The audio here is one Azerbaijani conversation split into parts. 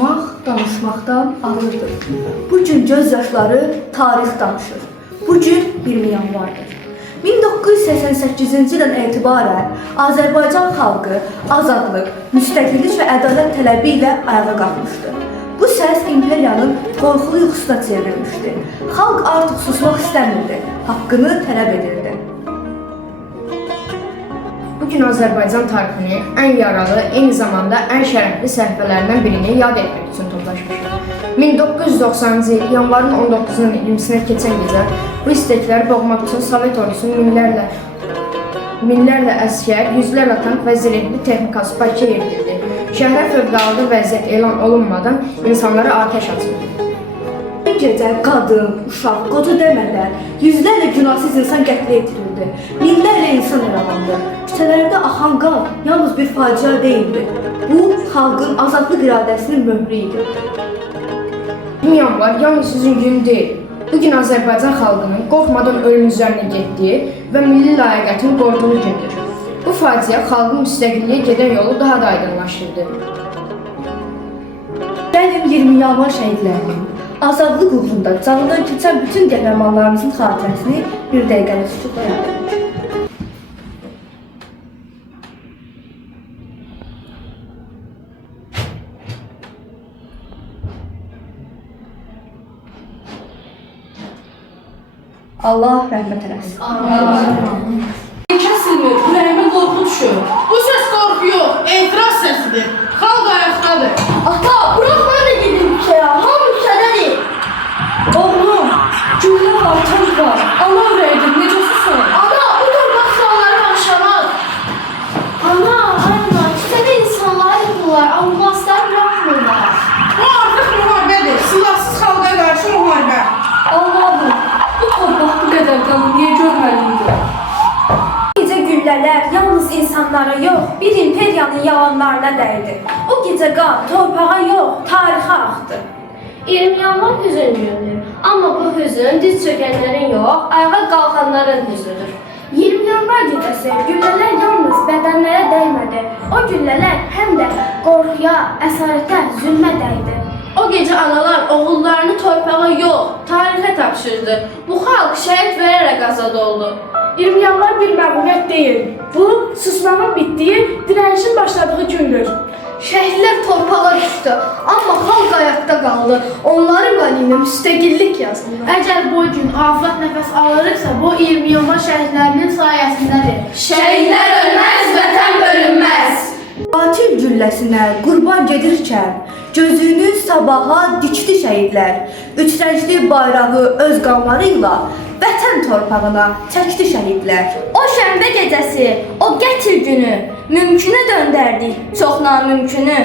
Danışmaq danışmaqdan ağırdır. Bu gün göz yaşları tarix danışır. Bu gün 20 yanvardır. 1988-ci ildən etibarən Azərbaycan xalqı azadlıq, müstəqillik və ədalət tələbi ilə ayağa qalxmışdı. Bu səs imperiyanın qorxulu yuxusuna çevrilmişdi. Xalq artıq susmaq istəmirdi, haqqını tələb edirdi. Bugün Azərbaycan tarixini ən yaralı, eyni zamanda ən şərəfli səhifələrindən birini yad etmək üçün toplaşmışıq. 1990-cı il yanvarın 19-unun 20-sinə keçən gecə bu istekləri boğmaq üçün Sovet ordusunun minlərlə əskər, yüzlərlə tank və zirehli texnikası Bakıya yeridildi. Şəhərə fövqəladə vəziyyət elan olunmadan insanlara atəş açıldı. Bu gecə qadın, uşaq, qoca demədən yüzlərlə günahsız insan qətlə yetirildi. Minlərlə insan yaralandı. Küçələrdə axan qan yalnız bir facia deyildi. Bu, xalqın azadlıq iradəsinin möhrü idi. 20 yanvar yalnız sizin günü deyil. Bugün Azərbaycan xalqının qorxmadan ölüm üzərinə getdiyi və milli layiqətini qoruduğu gündür. Bu facia xalqın müstəqilliyə gedən yolu daha da aydınlaşdırdı. Gəlin 20 yanvar şəhidlərinin, azadlıq uğrunda canından keçən bütün qəhrəmanlarımızın xatirəsini bir dəqiqələ sükutla yad edirik. Allah rəhmət eləsin. Kəsilmir, ürəyimə qorxu düşür. Bu səs qorxu yox, etiraz səsidir. Xalq ayaqdadır. Ata, bırak mən də gedim ya. Hamı küçədədir. Oğlum, güllə var, tank var. Allah ürəkdir, necə susun? Ana, bu torpaq sualları başlamaz. Ana, küçədə insanlar yıkırlar, ambulanslar bırakmırlar. Bu artıq müharibədir, silahsız xalqa qarşı müharibə. Allah'ım, bu torpaq bu qədər qanı niyə görməliydi? Gecə güllələr yalnız insanlara yox, bir imperiyanın yalanlarına dəydi. O gecə qan torpağa yox, tarixə axdı. 20 yanvar hüzün gündür. Amma bu hüzün diz çökənlərin yox, ayağa qalxanların hüzüdür. 20 yanvar gecəsi güllələr yalnız bədənlərə dəymədi. O güllələr həm də qorxuya, əsarətə, zülmə dəydi. O gecə analar oğullarını torpağa yox, tarixə tapşırdı. Bu xalq şəhid verərək azad oldu. 20 yanvar bir məğlubiyyət deyil. Bu, susmağın bitdiyi, dirənişin başladığı gündür. Şəhidlər torpağa düşdü, amma xalq ayaqda qaldı. Onların qəlbinə müstəqillik yazıldı. Əgər bu gün afət nəfəs alırıqsa, bu 20 yanvar şəhidlərinin sayəsindədir. Şəhidlər ölməz, vətən bölünməz. Qatil gülləsinə qurban gedirkən gözünü sabaha dikdi şəhidlər. Üç rəngli bayrağı öz qanlarıyla vətən torpağına çəkdi şəhidlər. O şənbə gecəsi, o qətl günü mümkünə döndərdik çox namümkünü.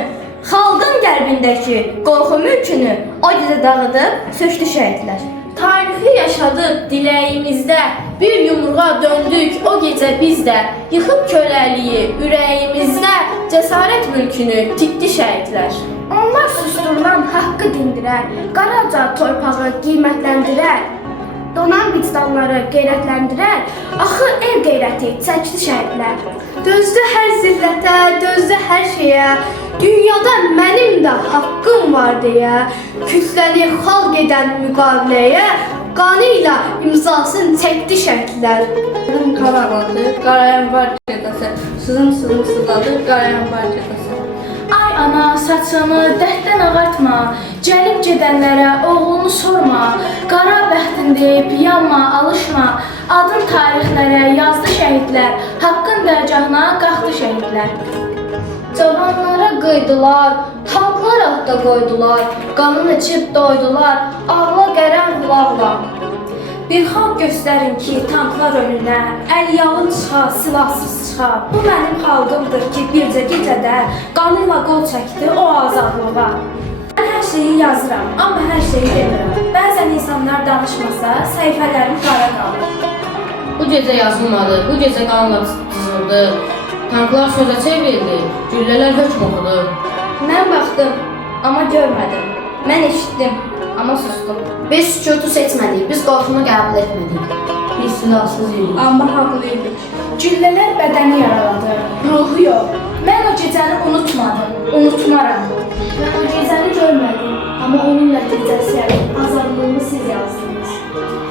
Xalqın qəlbindəki qorxu mülkünü o gecə dağıdıb sökdü şəhidlər. Tarixi yaşadıq diləyimizdə, bir yumruğa döndük o gecə bizdə. Yıxıb köləliyi ürəyimizdə, cəsarət mülkünü tikdi şəhidlər. Onlar susturulan haqqı dindirər, qaraca torpağı qiymətləndirər. Donan vicdanları qeyrətləndirər, axı el qeyrəti çəkdi şəhidlər. Dözdü hər zillətə, dözdü hər şeyə, dünyada mənim də haqqım var deyə, kütləli xalq edən müqaviləyə, qanı ilə imzasını çəkdi şəhidlər. Sızım qarağladı, qarayan var cədəsi, sızım sızladı, qarayan var cədəsi. Ay ana, saçını dərddən ağartma, gəlib gedənlərə oğlunu sorma, qara bəxtin deyib yanma, alışma, adın tarixlərə yazdı şəhidlər, haqqın dərgahına qalxdı şəhidlər. Cavanlara qıydılar, tanklar altda qoydular, qanını içib doydular, ağla qərən qulaqla. Bir xalq göstərin ki, tanklar önünə, əl-yalın çıxa, silahsız çıxa. Bu mənim xalqımdır ki, bircə gecədə qanıyla qol çəkdi o azadlığa. Mən hər şeyi yazıram, amma hər şeyi demirəm. Bəzən insanlar danışmasa, səhifələrim qara qalır. Bu gecə yazılmadı, bu gecə qanla çizildi. Tanklar sözə çevrildi, güllələr hökm oxudu. Mən baxdım, amma görmədim. Mən eşitdim, amma sustum. Biz sükutu seçmədik, biz qorxunu qəbul etmədik. Biz silahsız idik. Amma haqlı idi. Güllələr bədəni yaraladı, ruhu yox. Mən o gecəni unutmadım, unutmaram. Mən o gecəni görmədim, amma onun nəticəsini, azadlığımı siz yazdınız.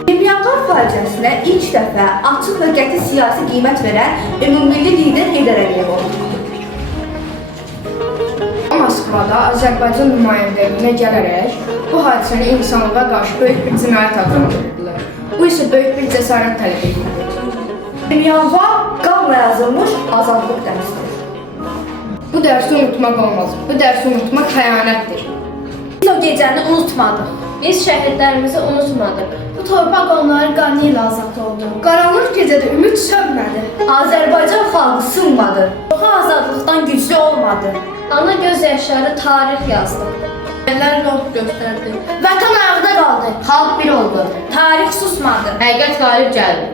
Kimyaqar faciəsinə ilk dəfə açıq və qəti siyasi qiymət verən ümummilli lider Heydər Əliyev oldu. Moskvada Azərbaycan nümayəndəliyinə gələrək bu hadisəni insanlığa qarşı böyük bir cinayət adlandırdılar. Bu isə böyük bir cəsarət tələb edirdi. Kimyava qanla yazılmış azadlıq dərsidir. Bu dərsi unutmaq olmaz. Bu dərsi unutmaq xəyanətdir. Biz o gecəni unutmadıq. Biz şəhidlərimizi unutmadıq. Bu torpaq onların qanı ilə azad oldu. Qaranlıq gecədə ümid sönmədi. Azərbaycan xalqı sınmadı. Ruhu azadlıqdan güclü olmadı. Ana göz yaşları tarix yazdı. Nelər yol göstərdi. Vətən ayaqda qaldı. Xalq bir oldu. Tarix susmadı. Həqiqət qalib gəldi.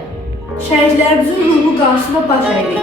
Şəhidlərimizin ruhu qarşısında baş əydik.